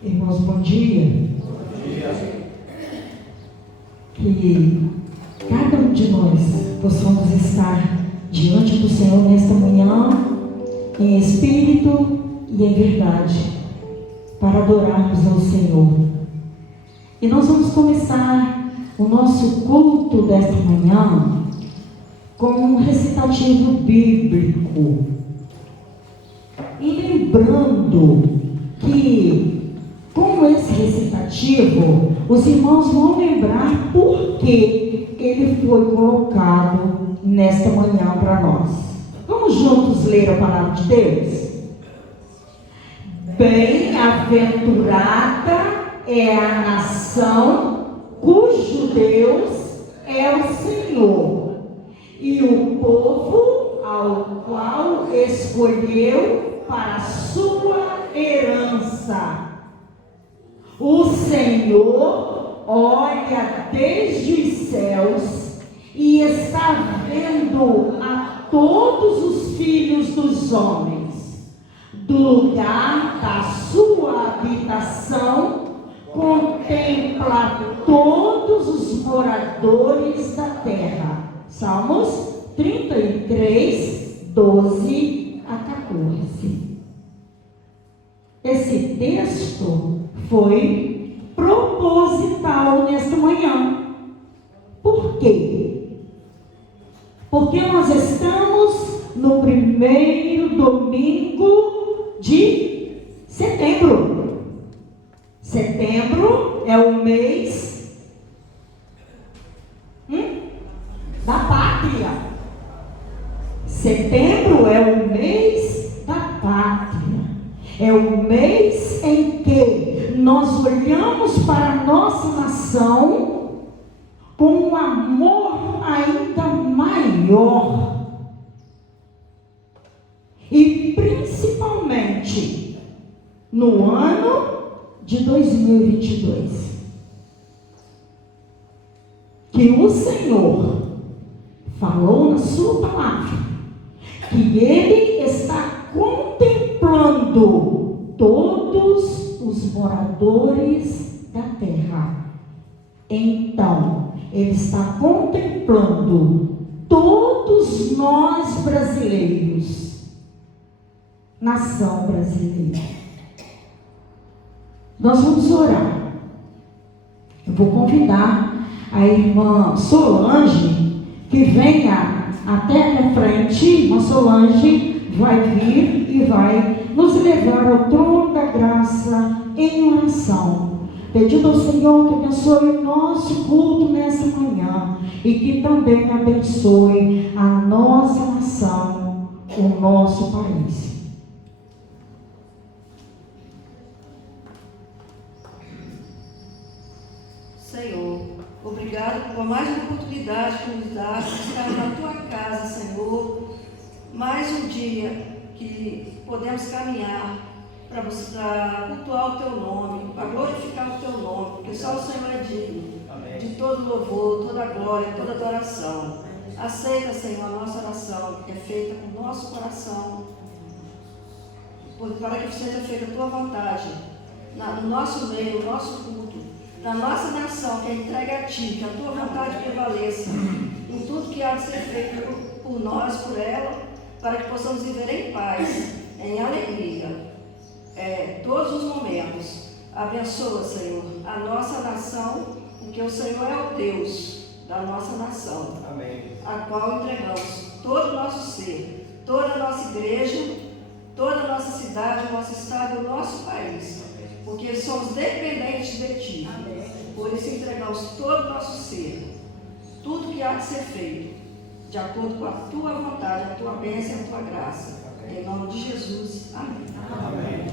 Irmãos, bom dia. Bom dia. Que cada um de nós possamos estar diante do Senhor nesta manhã, em espírito e em verdade, para adorarmos ao Senhor. E nós vamos começar o nosso culto desta manhã com um recitativo bíblico. E lembrando que, com esse recitativo, os irmãos vão lembrar por que ele foi colocado nesta manhã para nós. Vamos juntos ler a palavra de Deus? Bem-aventurada é a nação cujo Deus é o Senhor, e o povo ao qual escolheu para a sua herança. O Senhor olha desde os céus e está vendo a todos os filhos dos homens. Do lugar da sua habitação, contempla todos os moradores da terra. Salmos 33, 12 a 14. Esse texto foi proposital nesta manhã. Por quê? Porque nós estamos no primeiro domingo de setembro. Setembro é o mês da pátria. Setembro é o mês da pátria. É o mês em que nós olhamos para a nossa nação com um amor ainda maior. E principalmente no ano de 2022. Que o Senhor falou na sua palavra que Ele está contemplando todos os moradores da terra. Então, Ele está contemplando todos nós brasileiros, nação brasileira. Nós vamos orar. Eu vou convidar a irmã Solange que venha até na frente. Irmã Solange vai vir e vai nos levar ao trono da graça em oração, pedindo ao Senhor que abençoe o nosso culto nessa manhã e que também abençoe a nossa nação, o nosso país. Senhor, obrigado por mais uma oportunidade que nos dá de estar na Tua casa, Senhor. Mais um dia que podemos caminhar para cultuar o Teu nome, para glorificar o Teu nome, porque só o Senhor é digno de todo louvor, toda glória, toda adoração. Aceita, Senhor, a nossa oração, que é feita com o nosso coração, para que seja feita a Tua vontade, no nosso meio, no nosso culto, na nossa nação, que é entregue a Ti, que a Tua vontade prevaleça em tudo que há de ser feito por nós, por ela, para que possamos viver em paz, em alegria, todos os momentos. Abençoa, Senhor, a nossa nação, porque o Senhor é o Deus da nossa nação. Amém. A qual entregamos todo o nosso ser, toda a nossa igreja, toda a nossa cidade, o nosso estado e o nosso país, porque somos dependentes de Ti. Amém. Por isso entregamos todo o nosso ser, tudo que há de ser feito, de acordo com a Tua vontade, a Tua bênção e a Tua graça. Amém. Em nome de Jesus. Amém. Amém.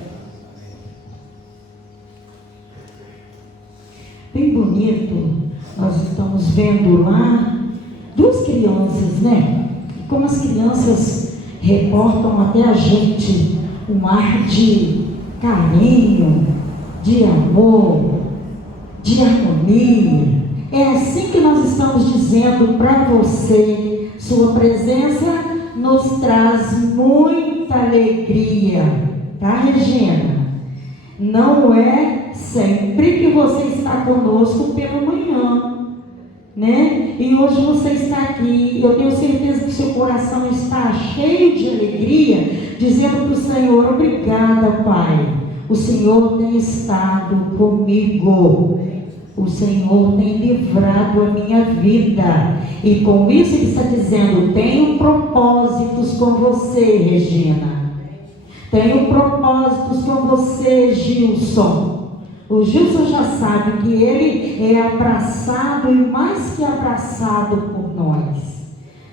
Bem bonito, nós estamos vendo lá duas crianças, né? Como as crianças reportam até a gente um ar de carinho, de amor, de harmonia. É assim que nós estamos dizendo para você. Sua presença nos traz muita alegria, tá, Regina? Não é sempre que você está conosco pela manhã, né? E hoje você está aqui, eu tenho certeza que seu coração está cheio de alegria, dizendo para o Senhor: obrigada, Pai, o Senhor tem estado comigo, o Senhor tem livrado a minha vida, e com isso Ele está dizendo: tenho propósitos com você, Regina, tenho propósitos com você, Gilson. O Gilson já sabe que ele é abraçado e mais que abraçado por nós,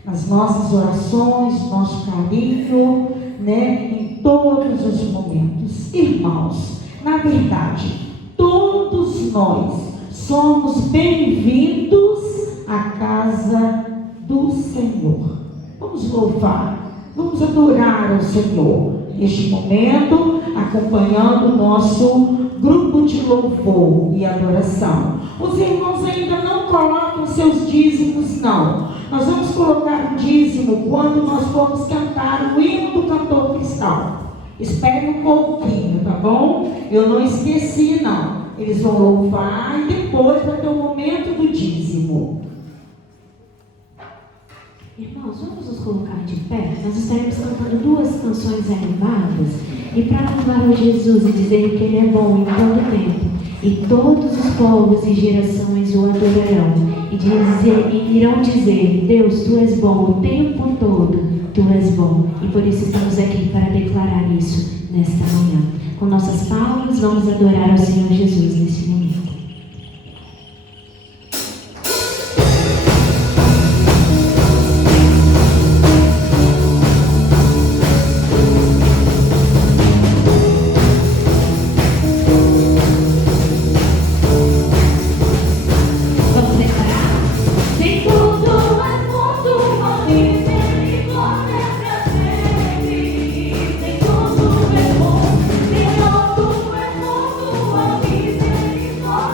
nas nossas orações, nosso carinho, né, em todos os momentos. Irmãos, na verdade, todos nós somos bem-vindos à casa do Senhor. Vamos louvar, vamos adorar ao Senhor neste momento, acompanhando o nosso grupo de louvor e adoração. Os irmãos ainda não colocam seus dízimos, não. Nós vamos colocar o dízimo quando nós formos cantar o hino do cantor cristão. Espere um pouquinho, tá bom? Eu não esqueci, não. Eles vão louvar e depois vai ter o momento do dízimo. Irmãos, vamos nos colocar de pé. Nós estaremos cantando 2 canções animadas. E para louvar a Jesus e dizer que Ele é bom em todo tempo, e todos os povos e gerações o adorarão, e irão dizer: Deus, Tu és bom o tempo todo, Tu és bom. E por isso estamos aqui para declarar isso nesta manhã. Com nossas palmas, vamos adorar ao Senhor Jesus neste momento. Misericórdia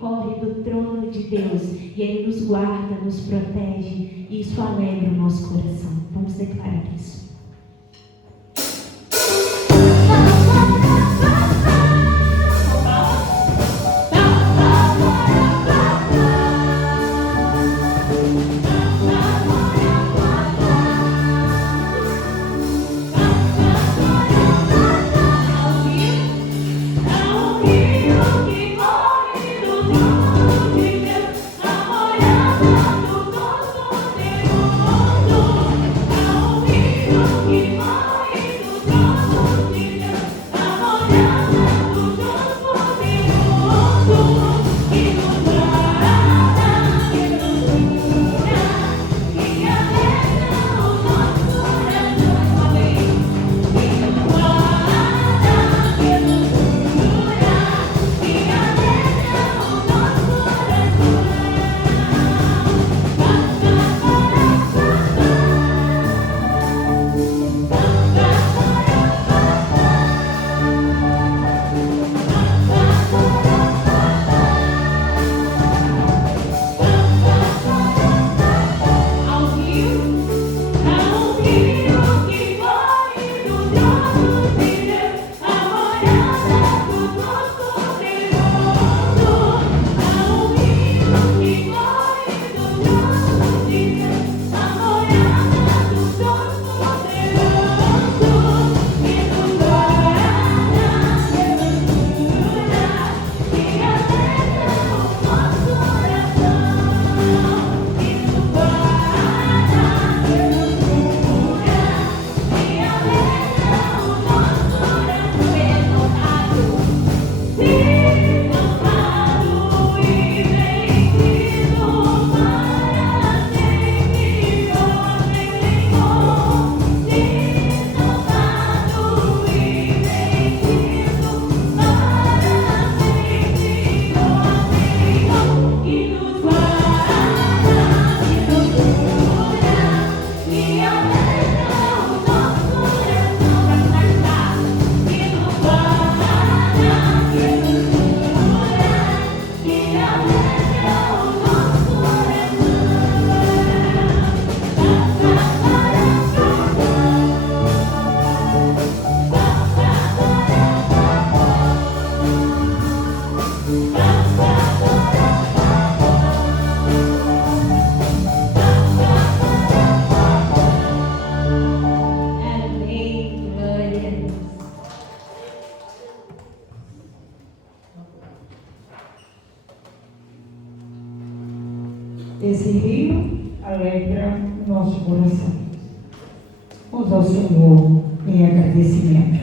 corre do trono de Deus e Ele nos guarda, nos protege, e isso alegra o nosso coração. Vamos declarar isso. Esse rio alegra o nosso coração. Vamos ao Senhor em agradecimento.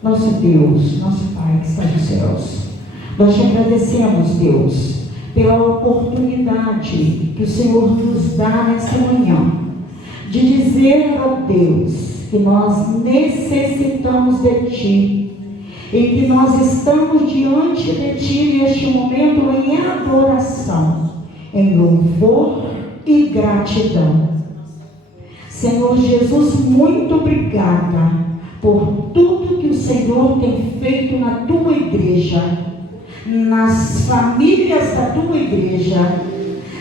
Nosso Deus, nosso Pai que está nos céus, nós te agradecemos, Deus, pela oportunidade que o Senhor nos dá nesta manhã de dizer ao Deus que nós necessitamos de Ti e que nós estamos diante de Ti neste momento em adoração, em louvor e gratidão. Senhor Jesus, muito obrigada por tudo que o Senhor tem feito na Tua igreja, nas famílias da Tua igreja,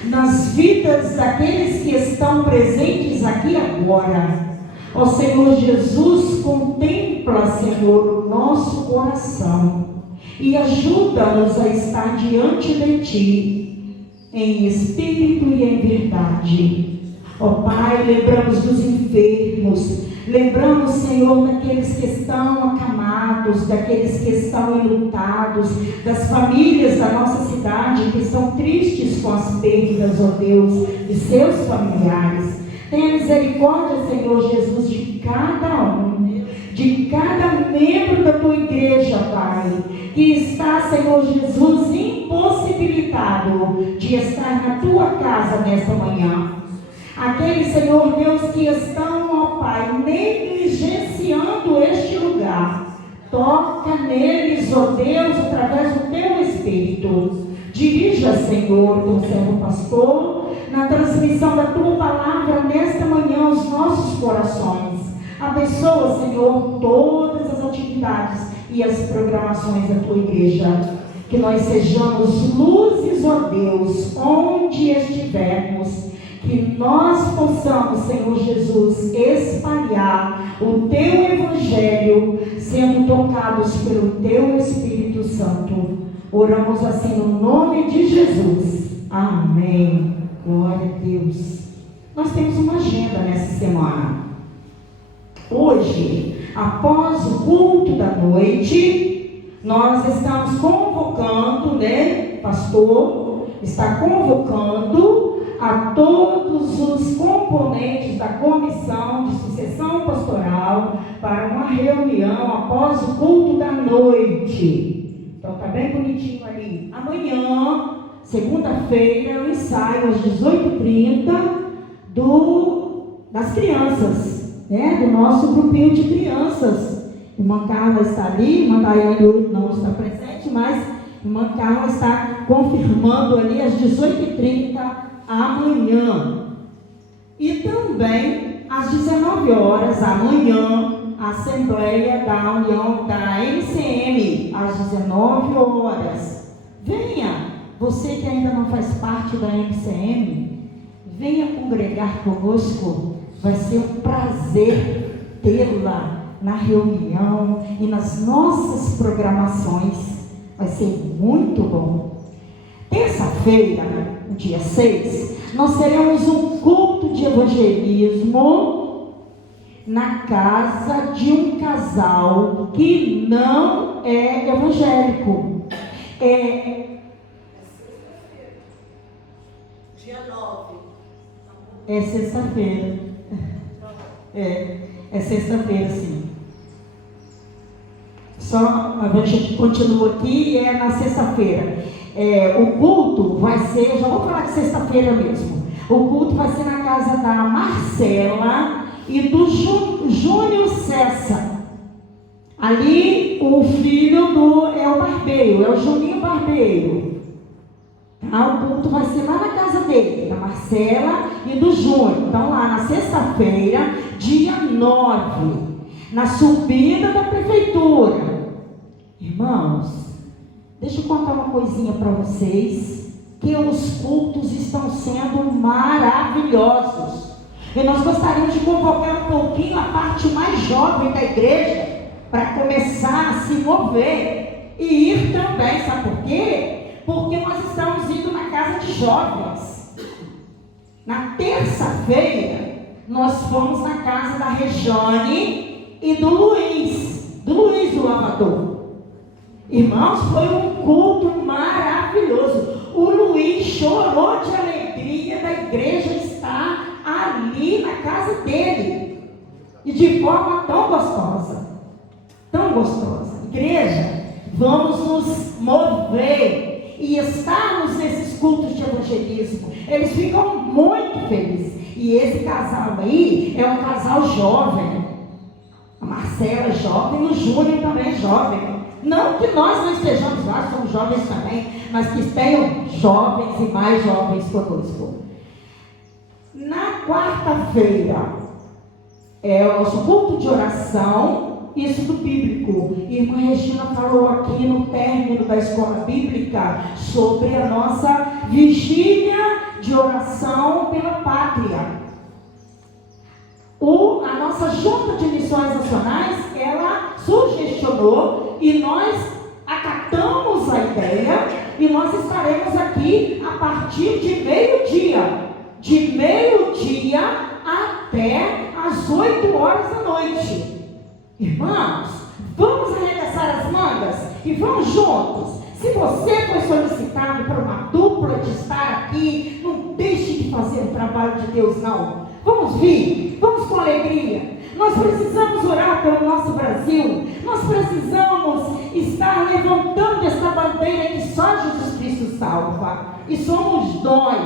nas vidas daqueles que estão presentes aqui agora. Ó Senhor Jesus, contempla, Senhor, o nosso coração e ajuda-nos a estar diante de Ti, em espírito e em verdade. Ó Pai, lembramos dos enfermos, lembramos, Senhor, daqueles que estão acamados, daqueles que estão enlutados, das famílias da nossa cidade que estão tristes com as perdas, ó Deus, de seus familiares. Tenha misericórdia, Senhor Jesus, de cada um, de cada membro da Tua igreja, Pai, que está, Senhor Jesus, impossibilitado de estar na Tua casa nesta manhã. Aqueles, Senhor Deus, que estão, ó Pai, negligenciando este lugar, toca neles, ó Deus, através do Teu Espírito. Dirija, Senhor, teu servo pastor, na transmissão da Tua palavra nesta manhã os nossos corações. Abençoa, Senhor, todas as atividades e as programações da Tua igreja. que nós sejamos luzes, ó Deus, onde estivermos, que nós possamos, Senhor Jesus, espalhar o Teu Evangelho, sendo tocados pelo Teu Espírito Santo. Oramos assim no nome de Jesus. Amém. Glória a Deus. Nós temos uma agenda nessa semana. Hoje, após o culto da noite, nós estamos convocando, né? Pastor está convocando a todos os componentes da comissão de sucessão pastoral para uma reunião após o culto da noite. Então tá bem bonitinho ali. Amanhã, segunda-feira, o ensaio às 18h30 das crianças, né? Do nosso grupinho de crianças. Irmã Carla está ali, irmã Daiane não está presente, mas irmã Carla está confirmando ali às 18h30 amanhã. E também às 19 horas amanhã, a Assembleia da União da MCM, às 19 horas. Venha, você que ainda não faz parte da MCM, venha congregar conosco. Vai ser um prazer tê-la na reunião e nas nossas programações. Vai ser muito bom. Terça-feira, no dia 6, nós teremos um culto de evangelismo na casa de um casal que não é evangélico. Dia 9. É sexta-feira. É sexta-feira, sim. Só a gente continua aqui e é na sexta-feira. O culto vai ser, já vou falar de sexta-feira mesmo. O culto vai ser na casa da Marcela e do Júnior Cessa. Ali o filho é o barbeiro, é o Juninho Barbeiro. Tá? O culto vai ser lá na casa dele, da Marcela e do Júnior. Então lá na sexta-feira, dia 9, na subida da prefeitura. Irmãos, deixa eu contar uma coisinha para vocês, que os cultos estão sendo maravilhosos. E nós gostaríamos de convocar um pouquinho a parte mais jovem da igreja, para começar a se mover e ir também. Sabe por quê? Porque nós estamos indo na casa de jovens. Na terça-feira, nós fomos na casa da Rejane e do Luiz do Lavador. Irmãos, foi um culto maravilhoso. O Luiz chorou de alegria da igreja estar ali na casa dele. E de forma tão gostosa. Tão gostosa. Igreja, vamos nos mover e estarmos nesses cultos de evangelismo. Eles ficam muito felizes. E esse casal aí é um casal jovem. A Marcela é jovem e o Júnior também é jovem. Não que nós não estejamos lá, somos jovens também, mas que tenham jovens e mais jovens conosco. Na quarta-feira é o nosso culto de oração, isso do bíblico. Irmã Regina falou aqui no término da escola bíblica sobre a nossa vigília de oração pela pátria. A nossa junta de missões nacionais, ela sugestionou e nós acatamos a ideia e nós estaremos aqui a partir de meio-dia. De meio-dia até às 8 horas da noite. Irmãos, vamos arregaçar as mangas e vamos juntos. Se você foi solicitado por uma dupla de estar aqui, não deixe de fazer o trabalho de Deus, não. Vamos vir, vamos com alegria. Nós precisamos orar pelo nosso Brasil. Nós precisamos estar levantando essa bandeira que só Jesus Cristo salva. E somos nós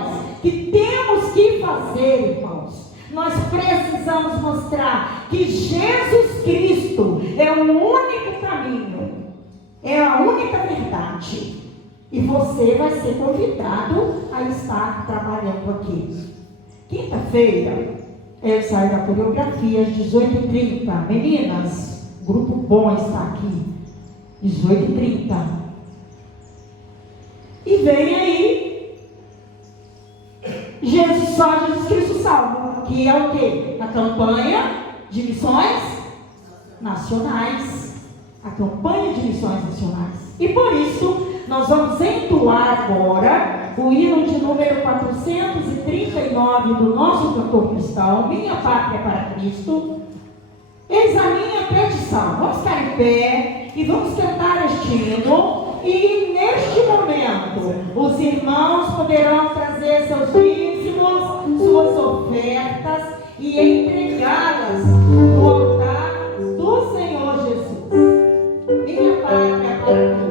que temos que fazer, irmãos. Nós precisamos mostrar que Jesus Cristo é o único caminho, é a única verdade. E você vai ser convidado a estar trabalhando aqui. Quinta-feira, eu saio da coreografia às 18h30. Meninas, grupo bom está aqui. 18h30. E vem aí só Jesus Cristo salva, que é o quê? A campanha de missões nacionais. A campanha de missões nacionais. E por isso, nós vamos entoar agora o hino de número 439 do nosso cantor cristão, Minha Pátria para Cristo. Eis a minha petição. Vamos ficar em pé e vamos cantar este hino. E neste momento, os irmãos poderão trazer seus dízimos, suas ofertas e entregá-las no altar do Senhor Jesus. Minha pátria para Cristo.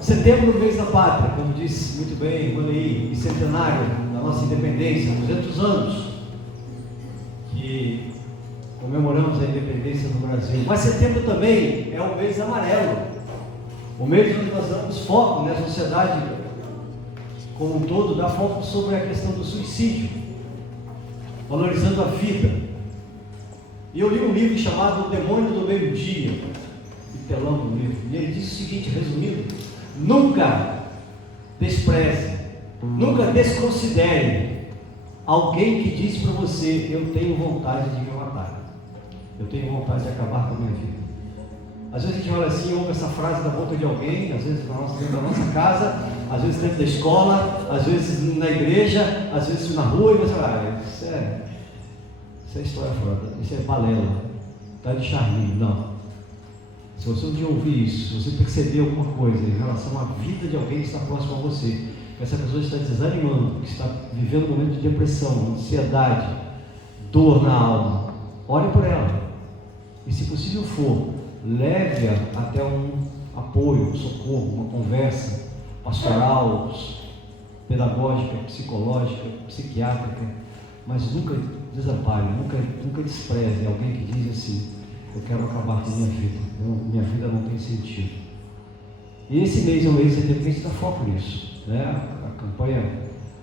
Setembro, mês da pátria, como disse muito bem Rony, bicentenário da nossa independência, 200 anos, que comemoramos a independência do Brasil. Mas setembro também é o mês amarelo, o mês onde nós damos foco, né, a sociedade como um todo dá foco sobre a questão do suicídio, valorizando a vida. E eu li um livro chamado O Demônio do Meio-Dia, e telão do livro, e ele diz o seguinte, resumindo: nunca despreze, nunca desconsidere alguém que diz para você: eu tenho vontade de me matar, eu tenho vontade de acabar com a minha vida. Às vezes a gente olha assim, ouve essa frase da boca de alguém, às vezes dentro da nossa casa, às vezes dentro da escola, às vezes na igreja, às vezes na rua, e você fala: isso é história fora, isso é balela, está de charminho. Não. Se você um dia ouvir isso, se você perceber alguma coisa em relação à vida de alguém que está próximo a você, que essa pessoa está desanimando, que está vivendo um momento de depressão, ansiedade, dor na alma, ore por ela. E se possível for, leve-a até um apoio, um socorro, uma conversa pastoral, pedagógica, psicológica, psiquiátrica, mas nunca desampare, nunca despreze alguém que diz assim: eu quero acabar com minha vida não tem sentido. E esse mês é um mês de setembro que a gente dá foco nisso, né? A campanha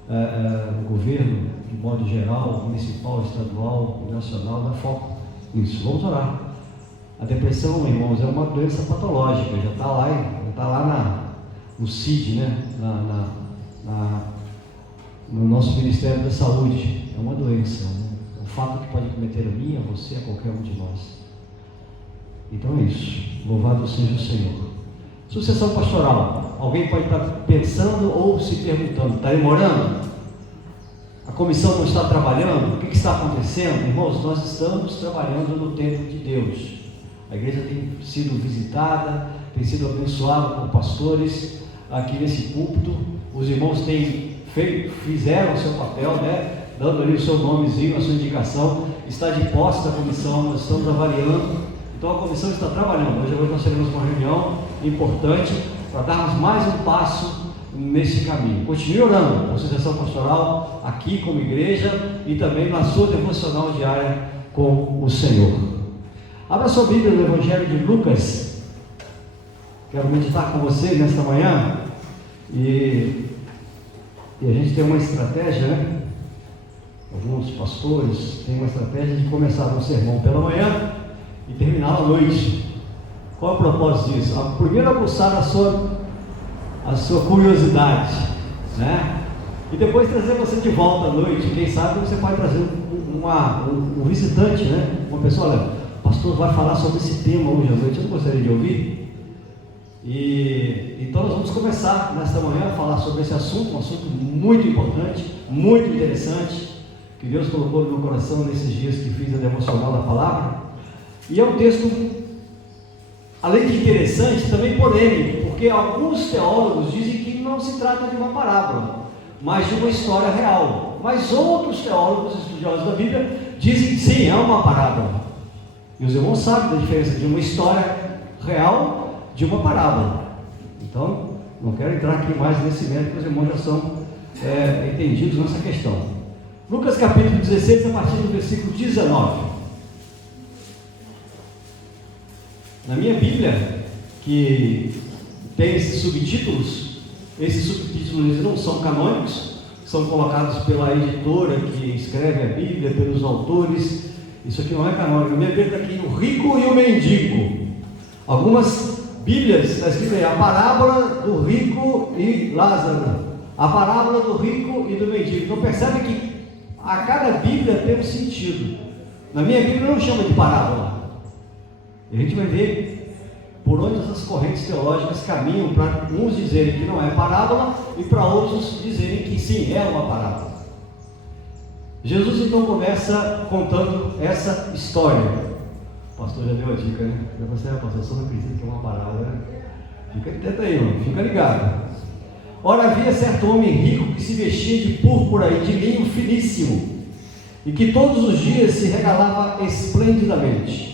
do governo, de modo geral, municipal, estadual, nacional, dá foco nisso. Vamos orar. A depressão, irmãos, é uma doença patológica, já está lá no CID, né? No nosso Ministério da Saúde. É uma doença, um fato que pode cometer a mim, a você, a qualquer um de nós. Então é isso. Louvado seja o Senhor. Sucessão pastoral. Alguém pode estar pensando ou se perguntando: está demorando? A comissão não está trabalhando? O que está acontecendo? Irmãos, nós estamos trabalhando no tempo de Deus. A igreja tem sido visitada, tem sido abençoada por pastores aqui nesse púlpito. Os irmãos fizeram o seu papel, né? Dando ali o seu nomezinho, a sua indicação. Está de posse da comissão, nós estamos avaliando. Então a comissão está trabalhando. Hoje nós teremos uma reunião importante para darmos mais um passo nesse caminho. Continue orando por sucessão pastoral aqui como igreja e também na sua devocional diária com o Senhor. Abra sua Bíblia no Evangelho de Lucas. Quero meditar com você nesta manhã. E a gente tem uma estratégia, né? Alguns pastores têm uma estratégia de começar um sermão pela manhã e terminar à noite. Qual é o propósito disso? Primeiro, aguçar a sua curiosidade, né? E depois trazer você de volta à noite. Quem sabe você pode trazer um visitante, né? Uma pessoa: olha, o pastor vai falar sobre esse tema hoje à noite, eu não gostaria de ouvir. E então nós vamos começar nesta manhã a falar sobre esse assunto, um assunto muito importante, muito interessante, que Deus colocou no meu coração nesses dias que fiz a devocional da palavra. E é um texto, além de interessante, também polêmico, porque alguns teólogos dizem que não se trata de uma parábola, mas de uma história real. Mas outros teólogos, estudiosos da Bíblia, dizem que sim, é uma parábola. E os irmãos sabem da diferença de uma história real de uma parábola. Então, não quero entrar aqui mais nesse mérito, porque os irmãos já são entendidos nessa questão. Lucas capítulo 16, a partir do versículo 19. Na minha Bíblia, que tem esses subtítulos eles não são canônicos, são colocados pela editora que escreve a Bíblia, pelos autores. Isso aqui não é canônico. Na minha Bíblia está aqui o rico e o mendigo. Algumas Bíblias está escrito aí: a parábola do rico e Lázaro, a parábola do rico e do mendigo. Então percebe que a cada Bíblia tem um sentido. Na minha Bíblia não chama de parábola. E a gente vai ver por onde essas correntes teológicas caminham, para uns dizerem que não é parábola e para outros dizerem que sim, é uma parábola. Jesus então começa contando essa história. O pastor já deu a dica, né? Você, pastor, só não acredita que é uma parábola, né? Fica atento aí, irmão, fica ligado. Ora, havia certo homem rico que se vestia de púrpura e de linho finíssimo, e que todos os dias se regalava esplendidamente.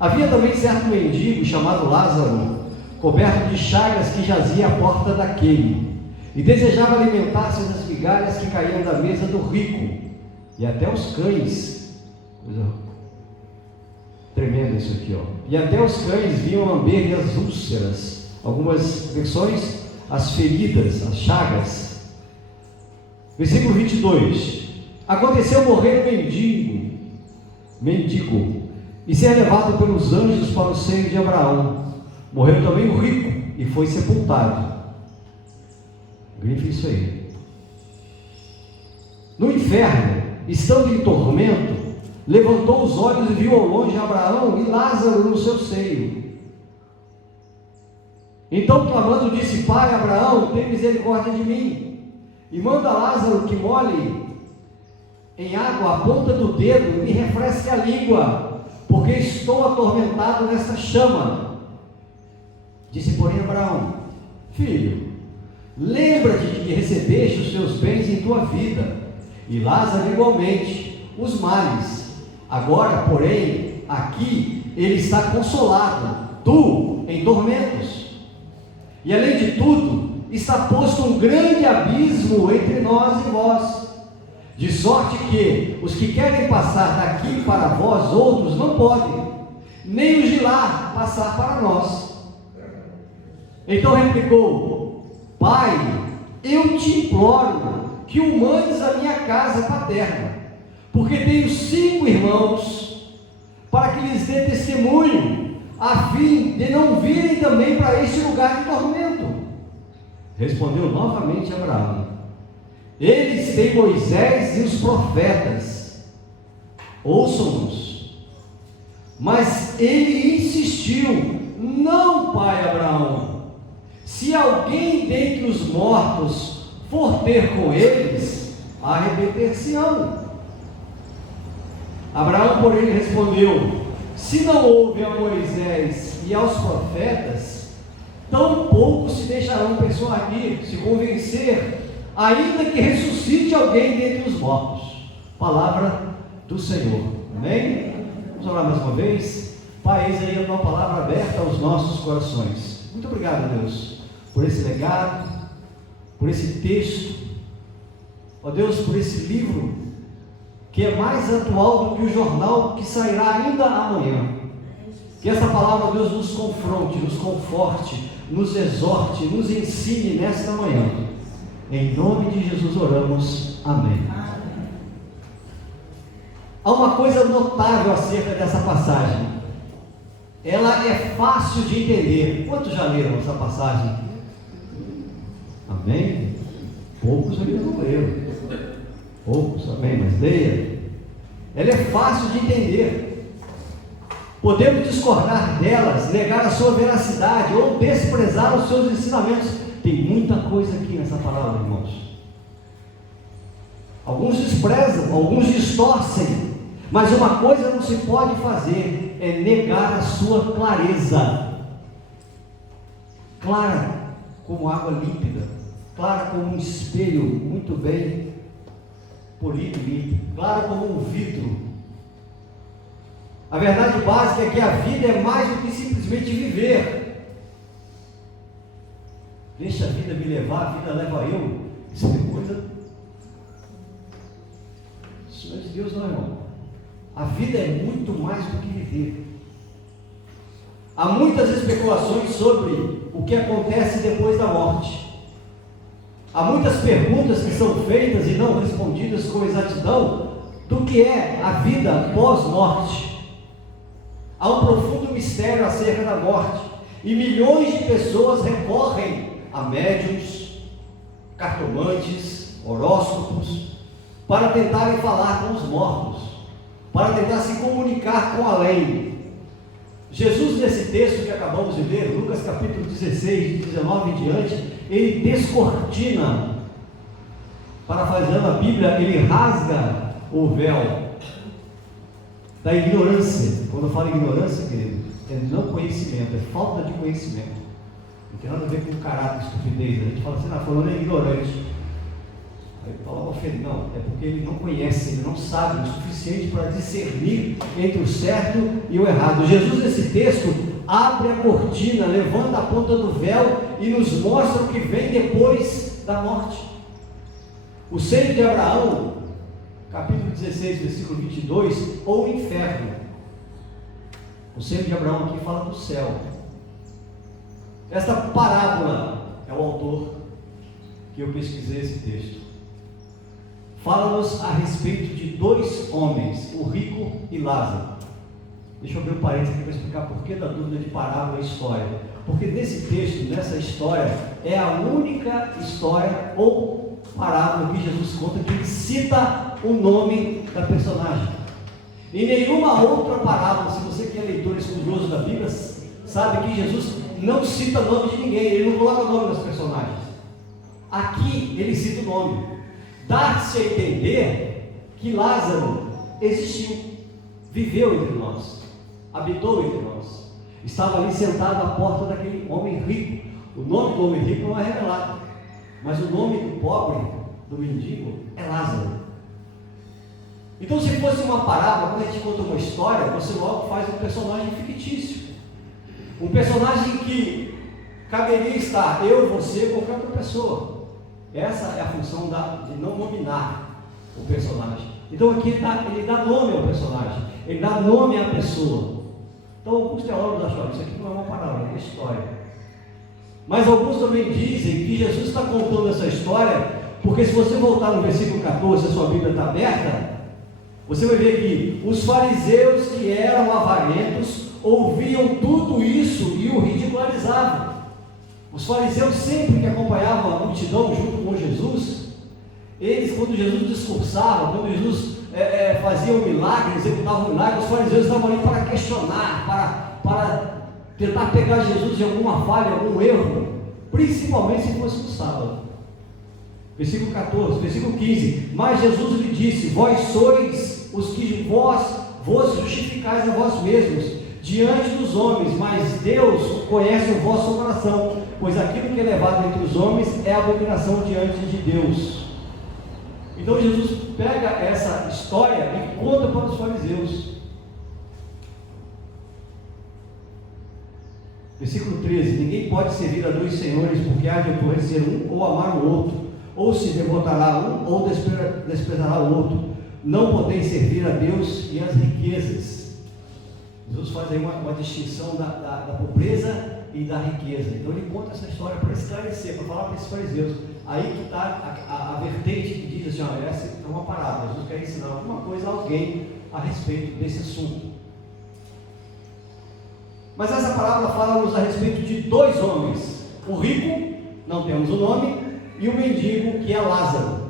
Havia também certo mendigo chamado Lázaro, coberto de chagas, que jazia à porta daquele, e desejava alimentar-se das migalhas que caíam da mesa do rico, e até os cães, Tremendo isso aqui, ó. E até os cães vinham lamber-lhe as úlceras. Algumas versões, as feridas, as chagas. Versículo 22. Aconteceu morrer um mendigo, e ser levado pelos anjos para o seio de Abraão. Morreu também o rico, e foi sepultado. Grife isso aí. No inferno, estando em tormento, levantou os olhos e viu ao longe Abraão e Lázaro no seu seio. Então, clamando, disse: Pai Abraão, tem misericórdia de mim, e manda Lázaro que molhe em água a ponta do dedo e me refresque a língua, porque estou atormentado nesta chama. Disse, porém, Abraão: Filho, lembra-te de que recebeste os teus bens em tua vida, e Lázaro igualmente os males. Agora, porém, aqui ele está consolado, tu em tormentos. E além de tudo, está posto um grande abismo entre nós e vós, de sorte que os que querem passar daqui para vós outros não podem, nem os de lá passar para nós. Então replicou: Pai, eu te imploro que o mandes à minha casa paterna, porque tenho 5 irmãos, para que lhes dê testemunho, a fim de não virem também para este lugar de tormento. Respondeu novamente Abraão: Eles têm Moisés e os profetas, ouçam-nos. Mas ele insistiu: Não, pai Abraão, se alguém dentre os mortos for ter com eles, arrepender-se-ão. Abraão, porém, respondeu: Se não houve a Moisés e aos profetas, tampouco se deixarão persuadir, se convencer, ainda que ressuscite alguém dentre os mortos. Palavra do Senhor. Amém? Vamos orar mais uma vez. Pai, eis aí a tua palavra aberta aos nossos corações. Muito obrigado, Deus, por esse legado, por esse texto, ó Deus, por esse livro que é mais atual do que o jornal que sairá ainda amanhã. Que essa palavra, Deus, nos confronte, nos conforte, nos exorte, nos ensine nesta manhã. Em nome de Jesus oramos. Amém. Há uma coisa notável acerca dessa passagem. Ela é fácil de entender. Quantos já leram essa passagem? Amém? Poucos ainda não leram. Poucos, amém, mas leia. Ela é fácil de entender. Podemos discordar delas, negar a sua veracidade ou desprezar os seus ensinamentos. Tem muita coisa aqui nessa palavra, irmãos. Alguns desprezam, alguns distorcem, mas uma coisa não se pode fazer, é negar a sua clareza. Clara como água límpida, clara como um espelho muito bem polido e limpo, clara como um vidro. A verdade básica é que a vida é mais do que simplesmente viver. Deixa a vida me levar, a vida leva eu. Isso é coisa. Isso não é de Deus, não, irmão. A vida é muito mais do que viver. Há muitas especulações sobre o que acontece depois da morte. Há muitas perguntas que são feitas e não respondidas com exatidão do que é a vida pós-morte. Há um profundo mistério acerca da morte, e milhões de pessoas recorrem a médiuns, cartomantes, horóscopos, para tentarem falar com os mortos, para tentar se comunicar com o além. Jesus, nesse texto que acabamos de ler, Lucas capítulo 16, 19 em diante, ele descortina, parafraseando a Bíblia, ele rasga o véu da ignorância. Quando eu falo ignorância, querido, é não conhecimento, é falta de conhecimento. Não tem nada a ver com caráter, estupidez. A gente fala assim, fulano é ignorante. Aí fala, não, é porque ele não conhece, ele não sabe o suficiente para discernir entre o certo e o errado. Jesus, nesse texto, abre a cortina, levanta a ponta do véu e nos mostra o que vem depois da morte. O seio de Abraão, capítulo 16, versículo 22, ou o inferno. O seio de Abraão aqui fala do céu. Esta parábola é o autor que eu pesquisei esse texto. Fala-nos a respeito de dois homens, o rico e Lázaro. Deixa eu abrir um parênteses aqui para explicar por que da dúvida de parábola e história. Porque nesse texto, nessa história, é a única história ou parábola que Jesus conta que ele cita o nome da personagem. Em nenhuma outra parábola, se você que é leitor estudioso da Bíblia, sabe que Jesus não cita o nome de ninguém, ele não coloca o nome das personagens. Aqui ele cita o nome. Dá-se a entender que Lázaro existiu, viveu entre nós, habitou entre nós, estava ali sentado à porta daquele homem rico. O nome do homem rico não é revelado, mas o nome do pobre, do mendigo, é Lázaro. Então, se fosse uma parábola, quando a gente conta uma história, você logo faz um personagem fictício, um personagem que caberia estar eu, você, qualquer outra pessoa. Essa é a função de não nominar o personagem. Então aqui ele dá nome ao personagem, ele dá nome à pessoa. Então alguns teólogos acham que isso aqui não é uma parábola, é uma história. Mas alguns também dizem que Jesus está contando essa história, porque se você voltar no versículo 14, a sua Bíblia está aberta, você vai ver que os fariseus que eram avarentos ouviam tudo isso e o ridicularizavam. Os fariseus sempre que acompanhavam a multidão junto com Jesus, eles, quando Jesus discursava, quando Jesus fazia um milagre, executava um milagre, os fariseus estavam ali para questionar, para tentar pegar Jesus em alguma falha, algum erro, principalmente se fosse no sábado. Versículo 14, versículo 15, mas Jesus lhe disse: vós sois os que vos justificais a vós mesmos diante dos homens, mas Deus conhece o vosso coração, pois aquilo que é levado entre os homens é abominação diante de Deus. Então Jesus pega essa história e conta para os fariseus. Versículo 13: ninguém pode servir a dois senhores, porque há de aborrecer um ou amar o outro, ou se devotará um ou desprezará o outro. Não podeis servir a Deus e as riquezas. Jesus faz aí uma distinção da pobreza e da riqueza. Então ele conta essa história para esclarecer, para falar para esses fariseus. Aí que está a vertente que diz assim: olha, essa é uma parábola. Jesus quer ensinar alguma coisa a alguém a respeito desse assunto. Mas essa parábola fala-nos a respeito de dois homens: o rico, não temos o nome, e o mendigo, que é Lázaro.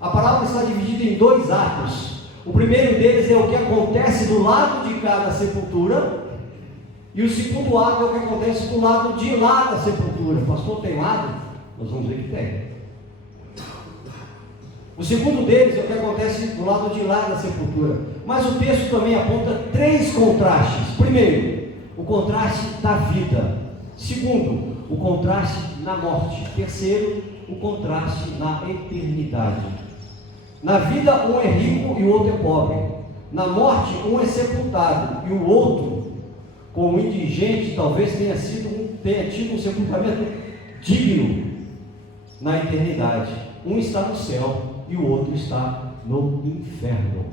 A parábola está dividida em dois atos. O primeiro deles é o que acontece do lado de cada sepultura, e o segundo ato é o que acontece do lado de lá da sepultura. Pastor, tem lado? Nós vamos ver que tem. O segundo deles é o que acontece do lado de lá da sepultura. Mas o texto também aponta três contrastes. Primeiro, o contraste da vida. Segundo, o contraste na morte. Terceiro, o contraste na eternidade. Na vida, um é rico e o outro é pobre. Na morte, um é sepultado e o outro, como indigente, talvez tenha tido um sepultamento digno na eternidade. Um está no céu e o outro está no inferno.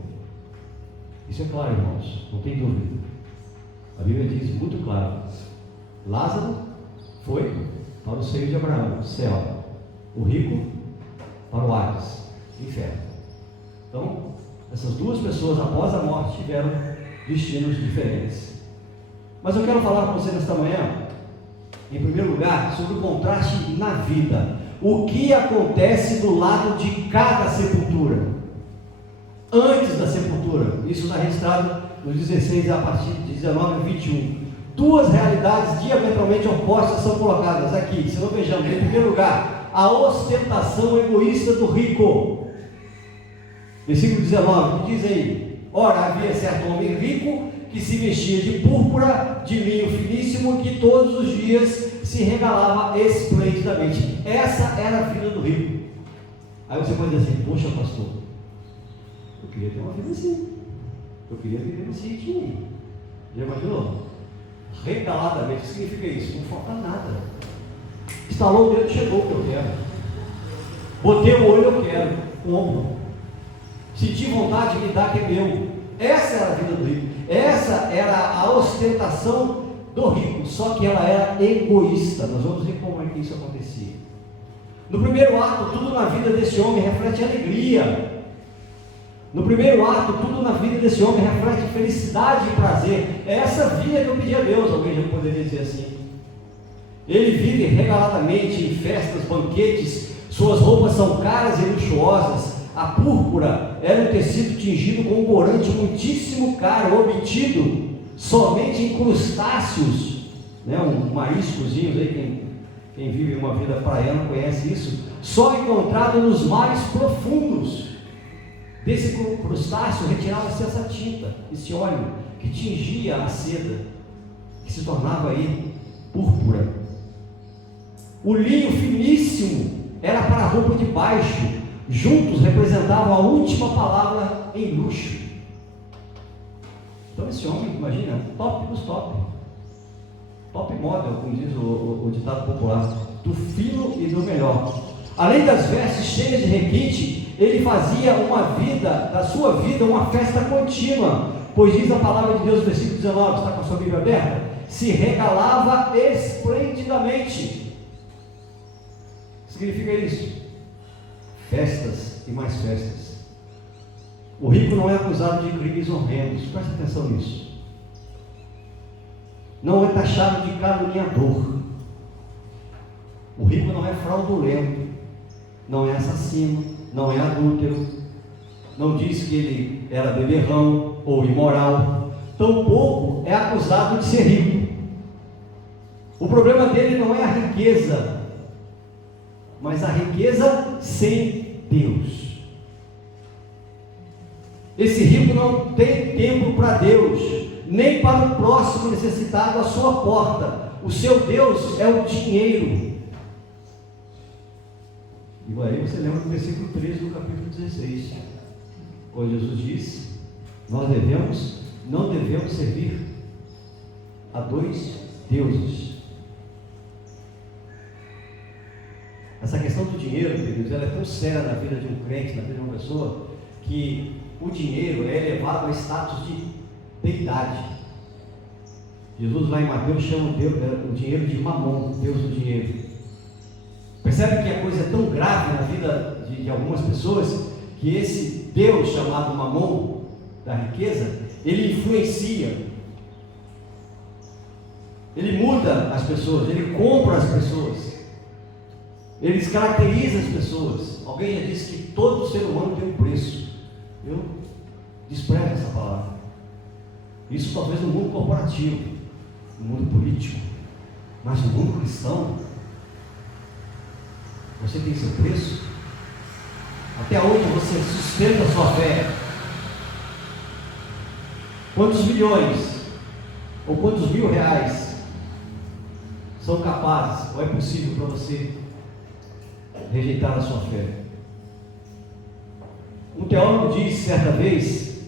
Isso é claro, irmãos, não tem dúvida. A Bíblia diz muito claro: Lázaro foi para o seio de Abraão, céu. O rico para o Hades, inferno. Então, essas duas pessoas após a morte tiveram destinos diferentes. Mas eu quero falar com você nesta manhã, em primeiro lugar, sobre o contraste na vida. O que acontece do lado de cada sepultura? Antes da sepultura. Isso está registrado nos 16 a partir de 19 e 21. Duas realidades diametralmente opostas são colocadas aqui. Se não vejamos, em primeiro lugar, a ostentação egoísta do rico. Versículo 19, que diz aí: ora, havia certo homem rico que se vestia de púrpura, de linho finíssimo, e que todos os dias se regalava esplendidamente. Essa era a vida do rico. Aí você pode dizer assim: poxa, pastor, eu queria ter uma vida assim, eu queria viver nesse ritmo. Já imaginou? Regaladamente, o que significa isso? Não falta nada. Estalou o dedo, chegou o que eu quero. Botei o olho, eu quero. Como? Senti vontade de me dar que é meu. Essa era a vida do rico. Essa era a ostentação do rico, só que ela era egoísta. Nós vamos ver como é que isso acontecia. No primeiro ato, tudo na vida desse homem reflete alegria. No primeiro ato, tudo na vida desse homem reflete felicidade e prazer. É essa vida que eu pedi a Deus, alguém já poderia dizer assim. Ele vive regaladamente em festas, banquetes, suas roupas são caras e luxuosas. A púrpura era um tecido tingido com um corante muitíssimo caro, obtido somente em crustáceos, né? Mariscozinhos aí, quem vive uma vida praiana conhece isso, só encontrado nos mares profundos. Desse crustáceo retirava-se essa tinta, esse óleo que tingia a seda, que se tornava aí púrpura. O linho finíssimo era para a roupa de baixo, juntos representavam a última palavra em luxo. Então esse homem, imagina, top dos top, top model, como diz o ditado popular, do fino e do melhor. Além das vestes cheias de requinte, ele fazia da sua vida uma festa contínua, pois diz a palavra de Deus, versículo 19, está com a sua Bíblia aberta? Se regalava esplendidamente. Significa isso? Festas e mais festas. O rico não é acusado de crimes horrendos, preste atenção nisso. Não é taxado de caluniador. O rico não é fraudulento, não é assassino, não é adúltero, não diz que ele era beberrão ou imoral, tampouco é acusado de ser rico. O problema dele não é a riqueza, mas a riqueza sem Deus. Esse rico não tem tempo para Deus, nem para o próximo necessitado à sua porta. O seu Deus é o dinheiro. E aí você lembra do versículo 13 do capítulo 16, quando Jesus diz: nós não devemos servir a dois deuses. Essa questão do dinheiro, queridos, ela é tão séria na vida de um crente, na vida de uma pessoa, que o dinheiro é elevado a status de deidade. Jesus lá em Mateus chama o dinheiro de Mamon, Deus do dinheiro. Percebe que a coisa é tão grave na vida de algumas pessoas, que esse Deus chamado Mamon, da riqueza, ele influencia, ele muda as pessoas, ele compra as pessoas, ele descaracteriza as pessoas. Alguém já disse que todo ser humano tem um preço. Eu desprezo essa palavra. Isso talvez no mundo corporativo, no mundo político, mas no mundo cristão, você tem seu preço? Até onde você sustenta a sua fé? Quantos milhões ou quantos mil reais são capazes, ou é possível para você rejeitar a sua fé? Um teólogo disse certa vez,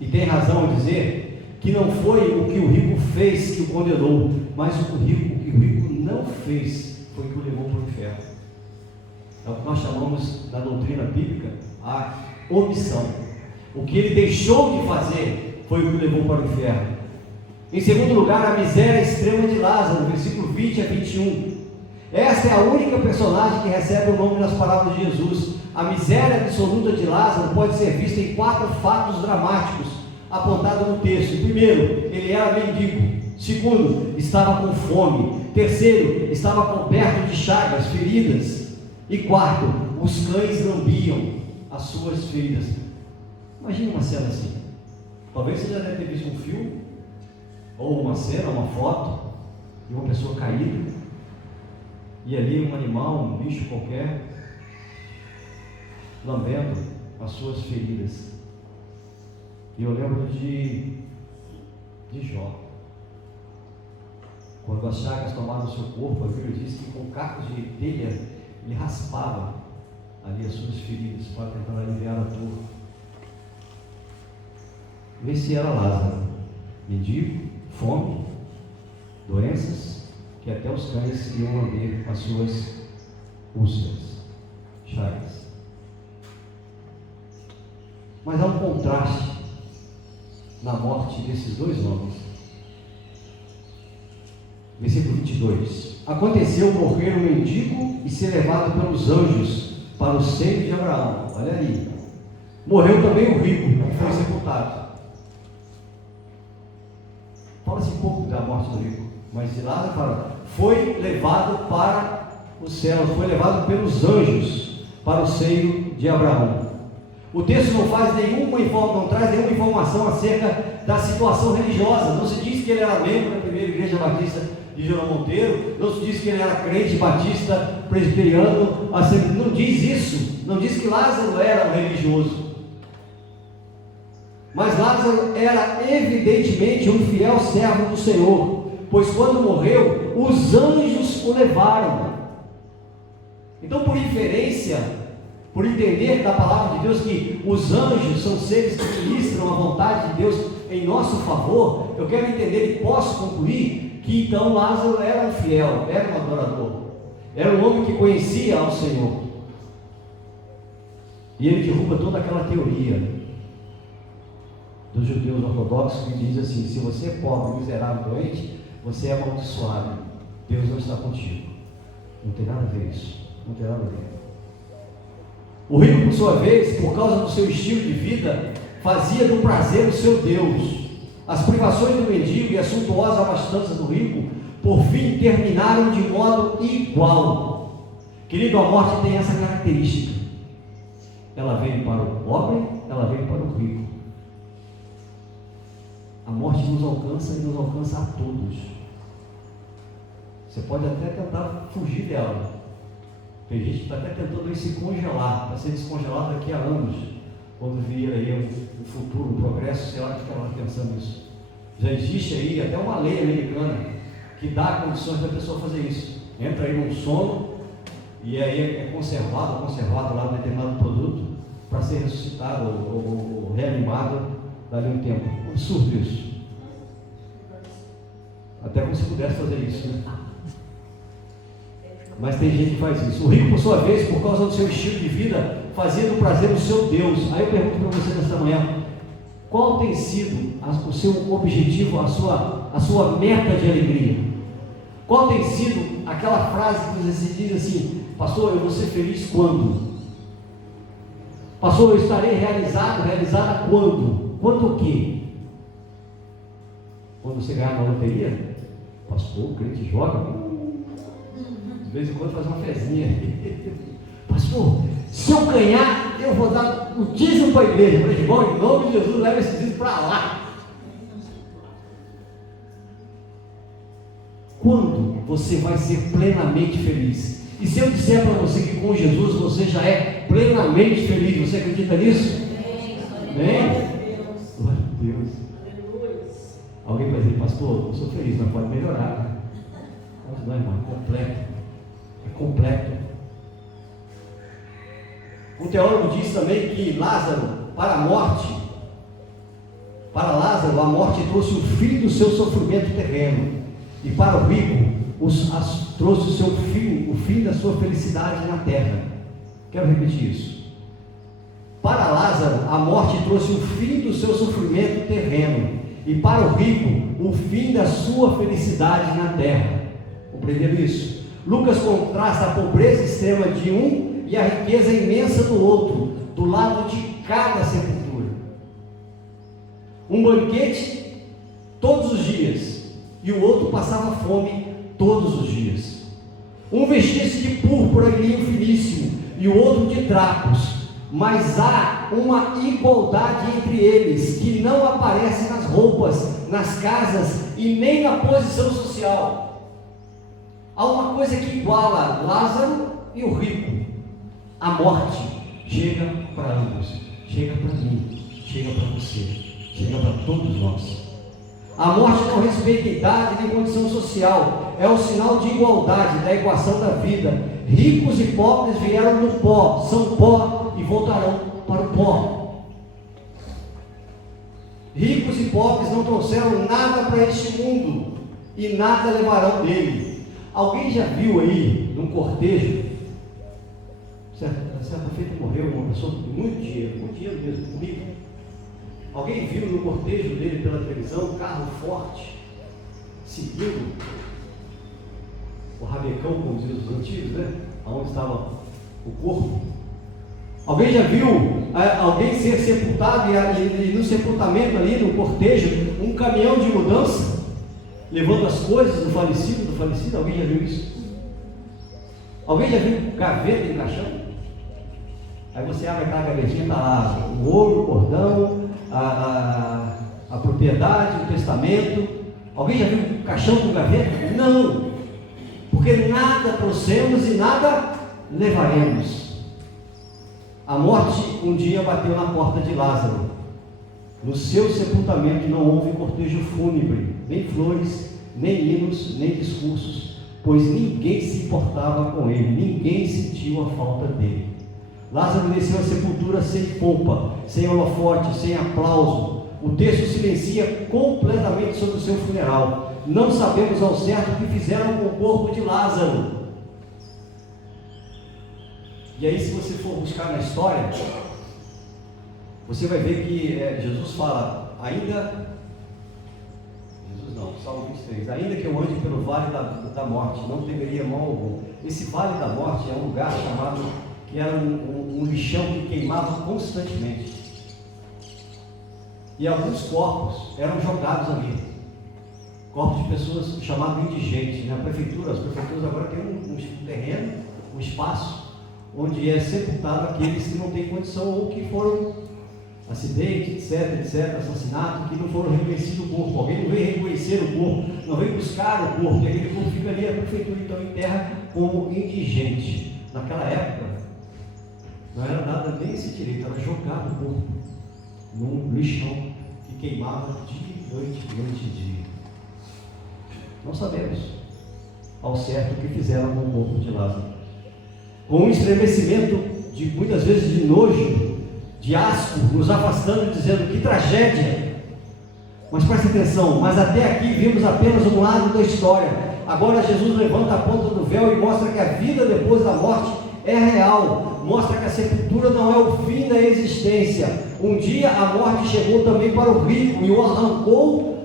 e tem razão em dizer, que não foi o que o rico fez que o condenou, mas o que o rico não fez foi o que o levou para o inferno. É o que nós chamamos na doutrina bíblica a omissão. O que ele deixou de fazer foi o que o levou para o inferno. Em segundo lugar, a miséria extrema de Lázaro, versículo 20 a 21. Esta é a única personagem que recebe o nome nas palavras de Jesus. A miséria absoluta de Lázaro pode ser vista em 4 fatos dramáticos apontados no texto. Primeiro, ele era mendigo. Segundo, estava com fome. Terceiro, estava coberto de chagas, feridas. E quarto, os cães lambiam as suas feridas. Imagine uma cena assim. Talvez você já deve ter visto um filme, ou uma cena, uma foto de uma pessoa caída, e ali um animal, um bicho qualquer, lambendo as suas feridas. E eu lembro de Jó. Quando as chagas tomaram o seu corpo, a Bíblia diz que com cacos de telha ele raspava ali as suas feridas para tentar aliviar a dor. Esse era Lázaro, mendigo, fome, doenças, que até os cães iam lamber as suas úlceras, chagas. Mas há um contraste na morte desses dois homens. Versículo 22. Aconteceu morrer o mendigo e ser levado pelos anjos para o seio de Abraão. Olha aí. Morreu também o rico, que foi sepultado. Fala-se pouco da morte do rico, mas de Lázaro fala, foi levado para o céu, foi levado pelos anjos para o seio de Abraão. O texto não traz nenhuma informação acerca da situação religiosa. Não se diz que ele era membro da primeira igreja batista de João Monteiro, não se diz que ele era crente batista presbiteriano, não diz isso, não diz que Lázaro era um religioso. Mas Lázaro era evidentemente um fiel servo do Senhor, pois quando morreu, os anjos o levaram. Então, por inferência, por entender da palavra de Deus que os anjos são seres que ministram a vontade de Deus em nosso favor, eu quero entender e posso concluir que então Lázaro era um fiel, era um adorador, era um homem que conhecia ao Senhor. E ele derruba toda aquela teoria dos judeus ortodoxos que diz assim: se você é pobre, miserável, doente, você é amaldiçoado, Deus não está contigo. Não tem nada a ver isso, não tem nada a ver. O rico, por sua vez, por causa do seu estilo de vida, fazia do prazer o seu Deus. As privações do mendigo e a suntuosa abastança do rico, por fim, terminaram de modo igual. Querido, a morte tem essa característica. Ela veio para o pobre, ela veio para o rico. A morte nos alcança e nos alcança a todos. Você pode até tentar fugir dela. Tem gente que está até tentando se congelar, para ser descongelado daqui a anos, quando vir aí um futuro, um progresso, sei lá, que ela está pensando nisso. Já existe aí até uma lei americana que dá condições da pessoa fazer isso. Entra aí num sono e aí é conservado lá um determinado produto para ser ressuscitado ou reanimado dali a um tempo. Um absurdo isso. Até como se pudesse fazer isso, né? Mas tem gente que faz isso. O rico, por sua vez, por causa do seu estilo de vida, fazia do prazer o seu Deus. Aí eu pergunto para você nesta manhã: qual tem sido o seu objetivo, a sua meta de alegria? Qual tem sido aquela frase que você diz assim: pastor, eu vou ser feliz quando? Pastor, eu estarei realizada quando? Quando o quê? Quando você ganhar na loteria? Pastor, o crente joga? De vez em quando faz uma fezinha. Pastor, se eu ganhar, eu vou dar o dízimo para a igreja. Eu falei, bom, em nome de Jesus, leva esse dízimo para lá. Quando você vai ser plenamente feliz? E se eu disser para você que com Jesus você já é plenamente feliz, você acredita nisso? Amém? Glória a Deus. Alguém vai dizer, pastor, eu sou feliz, mas pode melhorar. Mas não, irmão, é completo. É completo. Um teólogo diz também que Lázaro, para Lázaro, a morte trouxe o fim do seu sofrimento terreno, e para o rico, trouxe o fim da sua felicidade na terra. Quero repetir isso. Para Lázaro, a morte trouxe o fim do seu sofrimento terreno, e para o rico, o fim da sua felicidade na terra. Compreenderam isso? Lucas contrasta a pobreza extrema de um e a riqueza imensa do outro, do lado de cada sepultura. Um banquete todos os dias, e o outro passava fome todos os dias. Um vestia-se de púrpura e linho finíssimo, e o outro de trapos, mas há uma igualdade entre eles, que não aparece nas roupas, nas casas e nem na posição social. Há uma coisa que iguala Lázaro e o rico: a morte chega para ambos, chega para mim, chega para você, chega para todos nós. A morte não respeita idade nem condição social, é o sinal de igualdade da equação da vida. Ricos e pobres vieram do pó, são pó e voltarão para o pó. Ricos e pobres não trouxeram nada para este mundo e nada levarão dele. Alguém já viu aí, num cortejo, certa feita morreu uma pessoa com muito dinheiro mesmo, comigo. Alguém viu no cortejo dele pela televisão um carro forte, seguindo o rabecão, como diziam os antigos, né? Onde estava o corpo? Alguém já viu alguém ser sepultado e no sepultamento ali, no cortejo, um caminhão de mudança, levando as coisas do falecido? Alguém já viu isso? Alguém já viu gaveta em caixão? Aí você abre aquela gavetinha, está lá o ouro, o cordão, a propriedade, o testamento. Alguém já viu um caixão com gaveta? Não, porque nada trouxemos e nada levaremos. A morte um dia bateu na porta de Lázaro. No seu sepultamento não houve cortejo fúnebre, nem flores, nem hinos, nem discursos, pois ninguém se importava com ele, ninguém sentiu a falta dele. Lázaro desceu à sepultura sem pompa, sem holofote, sem aplauso. O texto silencia completamente sobre o seu funeral. Não sabemos ao certo o que fizeram com o corpo de Lázaro. E aí, se você for buscar na história, você vai ver que Jesus fala, Salmo 23, ainda que eu ande pelo vale da morte, não temeria mal algum. Esse vale da morte é um lugar chamado, que era um lixão que queimava constantemente. E alguns corpos eram jogados ali, corpos de pessoas chamadas indigentes, né? As prefeituras agora têm um terreno, um espaço, onde é sepultado aqueles que não têm condição ou que foram acidentes, etc, assassinato, que não foram reconhecidos o corpo. Alguém não veio reconhecer o corpo, não veio buscar o corpo, e aquele corpo fica ali, a prefeitura então enterra como indigente. Naquela época, não era nada nem esse direito, era jogar o corpo num lixão que queimava dia, noite e dia. Não sabemos ao certo o que fizeram com o corpo de Lázaro. Com um estremecimento, muitas vezes de nojo, de asco, nos afastando, dizendo que tragédia. Mas preste atenção, mas até aqui vimos apenas um lado da história. Agora Jesus levanta a ponta do véu e mostra que a vida depois da morte é real. Mostra que a sepultura não é o fim da existência. Um dia a morte chegou também para o rico e o arrancou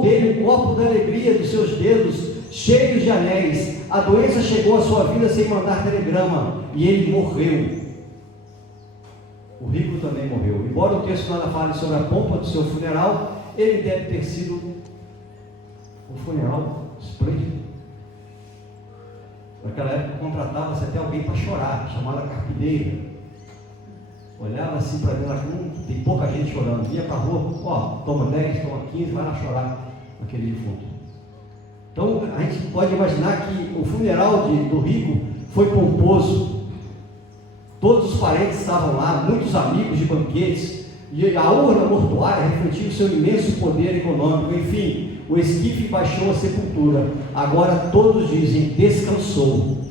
dele o copo da alegria dos seus dedos, cheios de anéis. A doença chegou à sua vida sem mandar telegrama e ele morreu. O rico também morreu. Embora o texto nada fale sobre a pompa do seu funeral, ele deve ter sido um funeral esplêndido. Naquela época contratava-se até alguém para chorar, chamada carpideira. Olhava assim para dentro, tem pouca gente chorando, vinha para a rua, toma 10, toma 15, vai lá chorar naquele defunto. Então a gente pode imaginar que o funeral do rico foi pomposo. Todos os parentes estavam lá, muitos amigos de banquetes, e a urna mortuária refletia o seu imenso poder econômico. Enfim, o esquife baixou a sepultura. Agora todos dizem, descansou.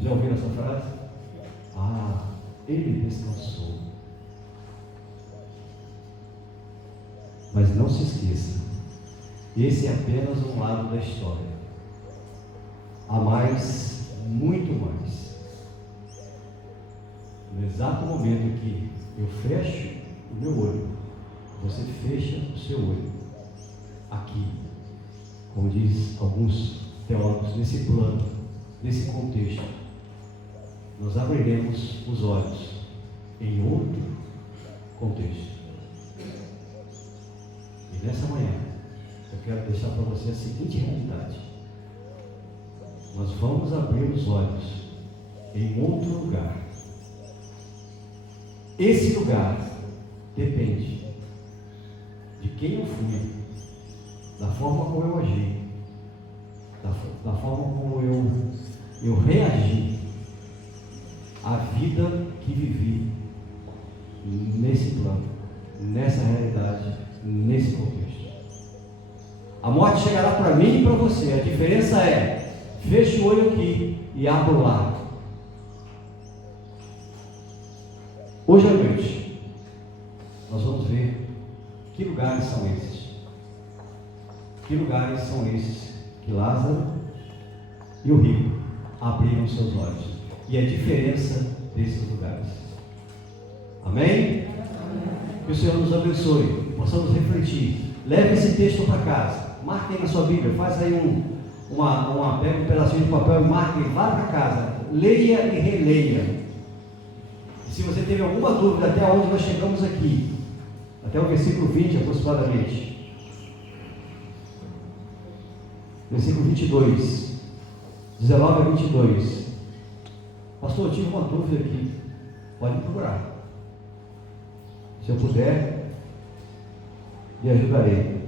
Já ouviram essa frase? Ele descansou. Mas não se esqueça, esse é apenas um lado da história. Há mais, muito mais. No exato momento em que eu fecho o meu olho, você fecha o seu olho. Aqui, como diz alguns teólogos, nesse plano, nesse contexto, nós abriremos os olhos em outro contexto. E nessa manhã, eu quero deixar para você a seguinte realidade: nós vamos abrir os olhos em outro lugar. Esse lugar depende de quem eu fui, da forma como eu agi, da forma como eu reagi à vida que vivi nesse plano, nessa realidade, nesse contexto. A morte chegará para mim e para você. A diferença é: feche o olho aqui e abra lá. Hoje à noite, nós vamos ver que lugares são esses. Que lugares são esses que Lázaro e o rico abriram seus olhos. E a diferença desses lugares. Amém? Que o Senhor nos abençoe, possamos refletir. Leve esse texto para casa, marque aí na sua Bíblia, faz aí pega um pedacinho de papel e marque, vá para casa, leia e releia. Se você teve alguma dúvida até onde nós chegamos aqui, até o versículo 20 aproximadamente, versículo 22, 19 a 22, pastor, eu tive uma dúvida aqui, pode me procurar. Se eu puder, lhe ajudarei.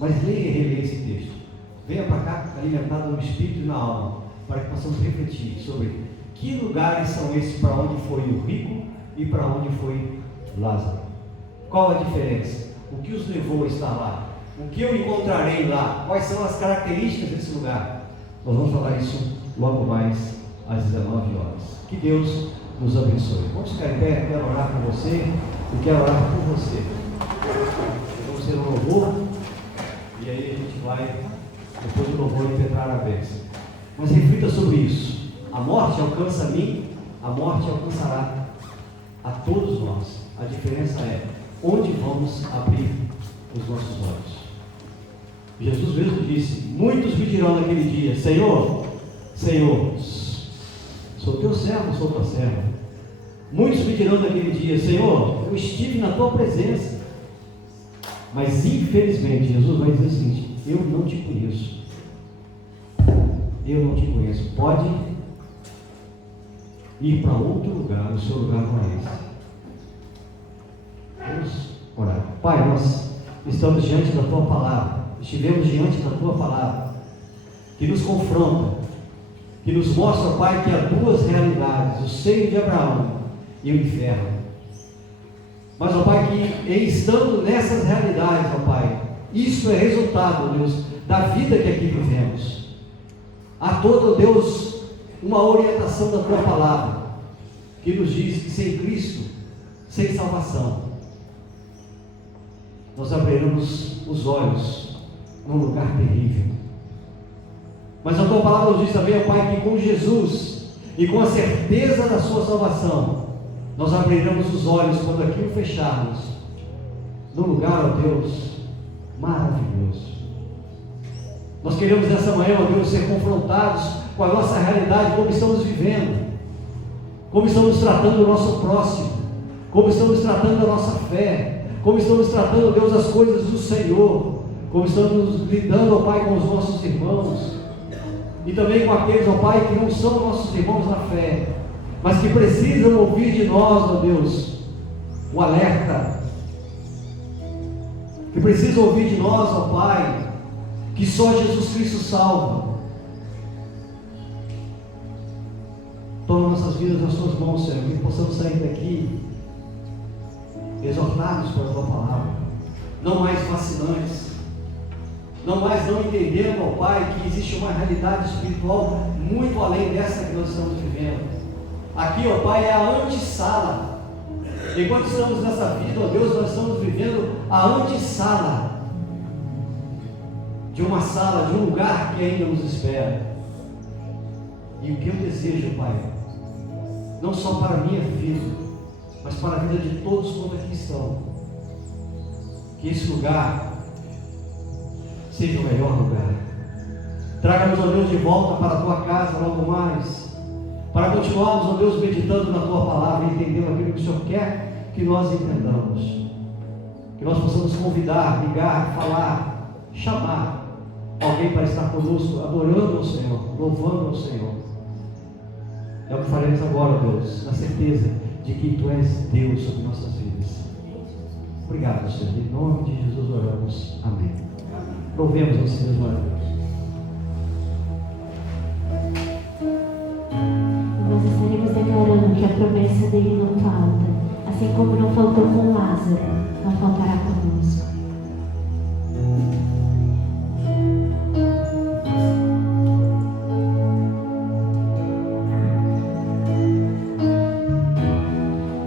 Mas leia e releia esse texto. Venha para cá alimentado no espírito e na alma, para que possamos refletir sobre que lugares são esses para onde foi o rico e para onde foi Lázaro. Qual a diferença? O que os levou a estar lá? O que eu encontrarei lá? Quais são as características desse lugar? Nós vamos falar isso logo mais às 19 horas. Que Deus nos abençoe. Vamos ficar em pé, eu quero orar por você, eu quero orar por você. Vamos ser um louvor, e aí a gente vai, depois do louvor, impetrar a bênção. Mas reflita sobre isso. A morte alcança a mim, a morte alcançará a todos nós. A diferença é onde vamos abrir os nossos olhos. Jesus mesmo disse: muitos me dirão naquele dia: Senhor, Senhor, sou teu servo, sou tua serva. Muitos me dirão naquele dia: Senhor, eu estive na tua presença. Mas infelizmente Jesus vai dizer o seguinte: eu não te conheço. Eu não te conheço. Pode ir para outro lugar, o seu lugar não é esse. Vamos orar. Pai, nós estamos diante da tua palavra, estivemos diante da tua palavra, que nos confronta, que nos mostra, Pai, que há duas realidades: o seio de Abraão e o inferno. Mas, ó Pai, que estando nessas realidades, ó Pai, isso é resultado, ó Deus, da vida que aqui vivemos. Há todo, ó Deus, uma orientação da tua palavra, que nos diz que sem Cristo, sem salvação, nós abriremos os olhos num lugar terrível. Mas a tua palavra nos diz também, ó Pai, que com Jesus e com a certeza da sua salvação, nós abriremos os olhos quando aquilo fecharmos, num lugar, ó Deus, maravilhoso. Nós queremos nessa manhã, ó Deus, ser confrontados com a nossa realidade, como estamos vivendo, como estamos tratando o nosso próximo, como estamos tratando a nossa fé, como estamos tratando, ó Deus, as coisas do Senhor, como estamos lidando, ó Pai, com os nossos irmãos, e também com aqueles, ó Pai, que não são nossos irmãos na fé, mas que precisam ouvir de nós, ó Deus, o alerta, que precisam ouvir de nós, ó Pai, que só Jesus Cristo salva. Toma nossas vidas nas suas mãos, Senhor, que possamos sair daqui exortados pela tua palavra, não mais vacilantes, não mais não entendendo, ó Pai, que existe uma realidade espiritual muito além dessa que nós estamos vivendo. Aqui, ó Pai, é a antessala. Enquanto estamos nessa vida, ó Deus, nós estamos vivendo a antessala de uma sala, de um lugar que ainda nos espera. E o que eu desejo, Pai, não só para a minha vida, mas para a vida de todos quanto aqui estão, que esse lugar seja o melhor lugar. Traga-nos, ó Deus, de volta para a tua casa logo mais, para continuarmos, ó Deus, meditando na tua palavra e entendendo aquilo que o Senhor quer que nós entendamos, que nós possamos convidar, ligar, falar, chamar alguém para estar conosco, adorando ao Senhor, louvando ao Senhor. É o que faremos agora, Deus, na certeza de que Tu és Deus sobre nossas vidas. Obrigado, Senhor, em nome de Jesus oramos, amém. Louvemos ao Senhor, maravilhoso. Nós estaremos declarando que a promessa dele não falta, assim como não faltou com Lázaro, não faltará conosco.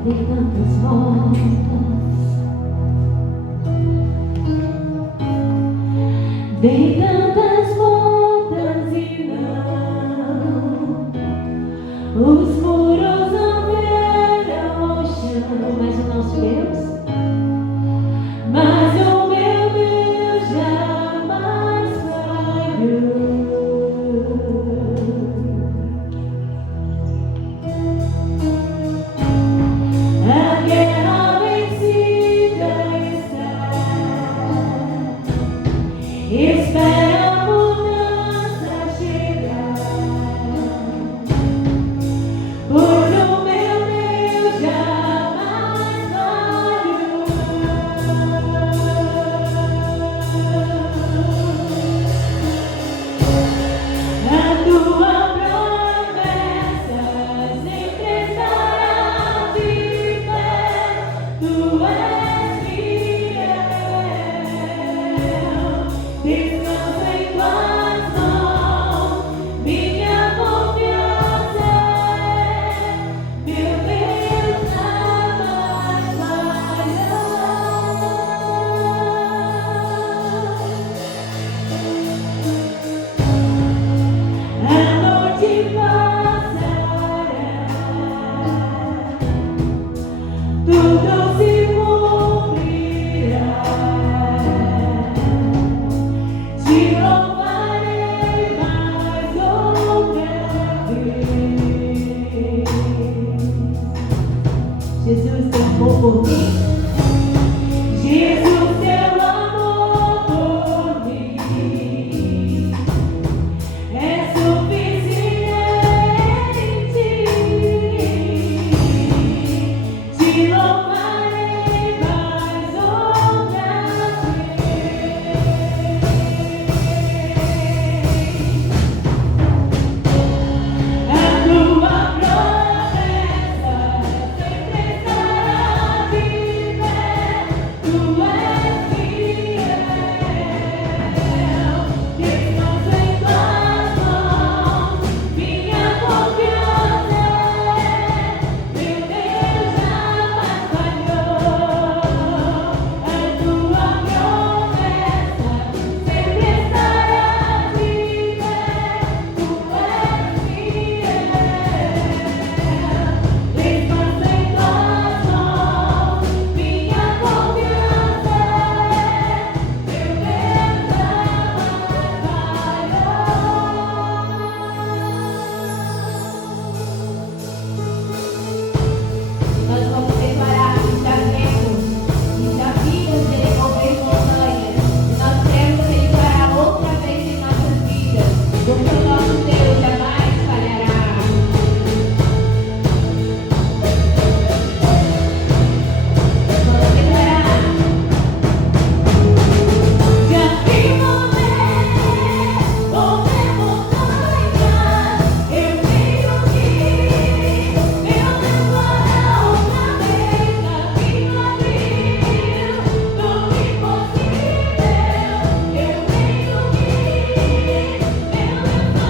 Dei tantas voltas, dei tantas voltas e não, os muros não vieram ao chão. Espera a mudança chegar, pois o meu Deus jamais falhou. A tua promessa sempre estará de pé, tu és fiel. Descanso em tuas mãos, minha confiança é, meu Deus jamais falhará. A noite passará, tudo se cumprirá. Te louvarei mais outra vez. Jesus, teu amor por mim. Jesus, teu amor por mim é suficiente. Te louvarei mais outra vez. A tua promessa sempre estará de pé, tu és fiel. Descanso em tuas mãos, minha confiança é, meu Deus jamais falhou. A tua promessa sempre estará de pé, tu és fiel. Descanso em tuas mãos, minha confiança é, meu Deus jamais falhou. Nós vamos declarar desafios, desafios de remover montanhas. Nós queremos declarar outra vez em nossas vidas, porque o nosso Deus jamais falhará. Vamos declarar. Já vi mover montanhas, eu tenho que, meu Deus fará outra vez. Já vi abrir do impossível, eu tenho que, meu Deus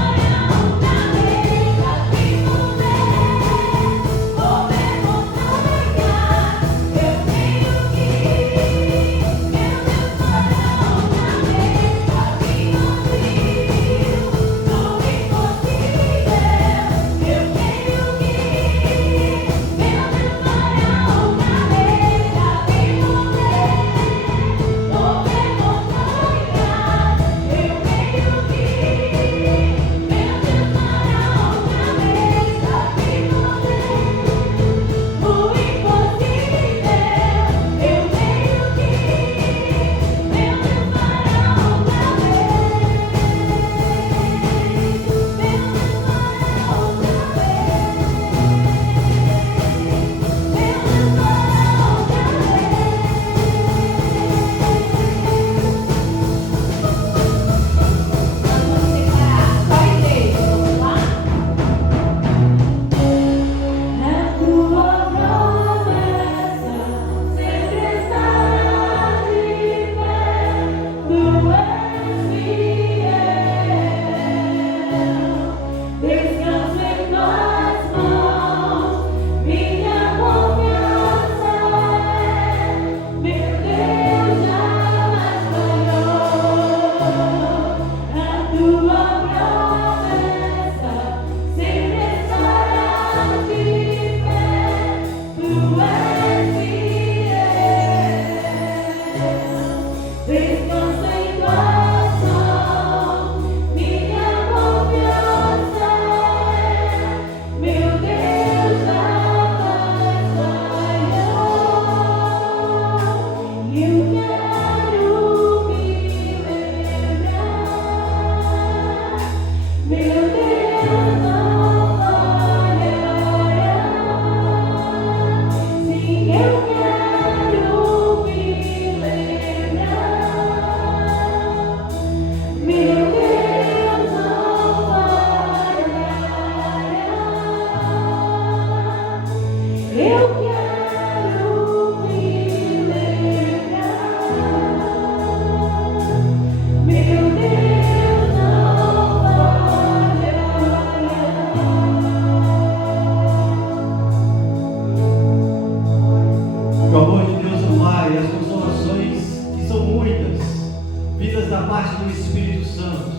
vindas da parte do Espírito Santo.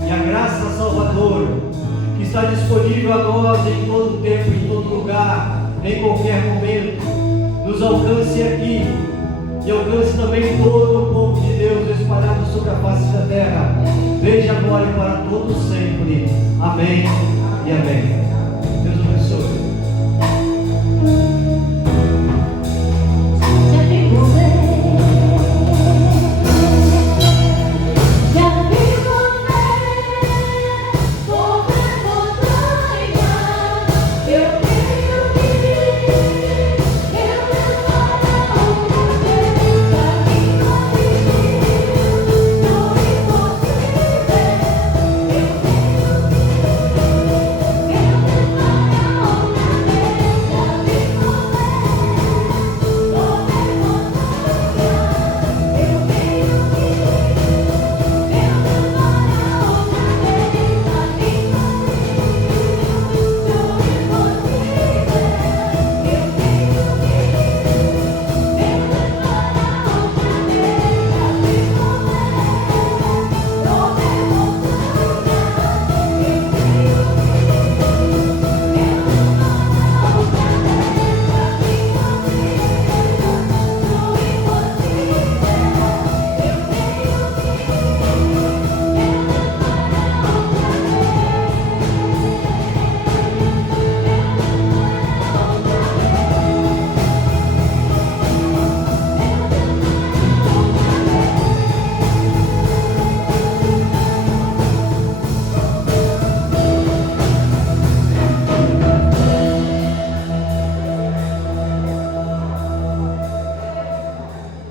E a graça salvadora, que está disponível a nós em todo tempo, em todo lugar, em qualquer momento, nos alcance aqui e alcance também todo o povo de Deus espalhado sobre a face da terra, desde agora e para todos sempre. Amém e amém.